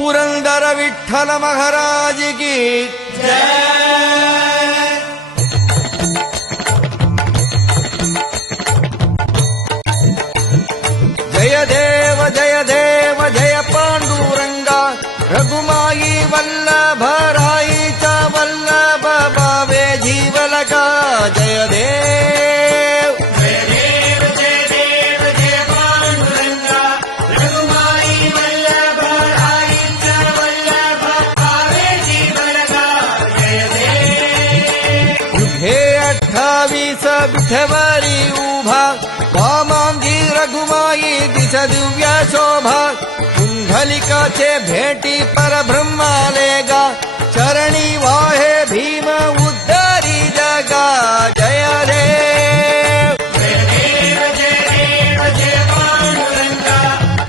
पुरंदर विठ्ठल महाराज की जय देव जय देव जय पांडुरंगा रघुमाई वल्लभ राईचा वल्लभ भावे जीवलका जय देव जय देव जय देव जय पांडुरंगा रघुमाई वल्लभ राईचा वल्लभ भावे जीवलका जय देव युगे 28 विठवरी उभा वामांगी रघुमाई दिस दिव्य शोभा कुंडलिकाचे भेटी परब्रह्मालेगा चरणी वाहे भीम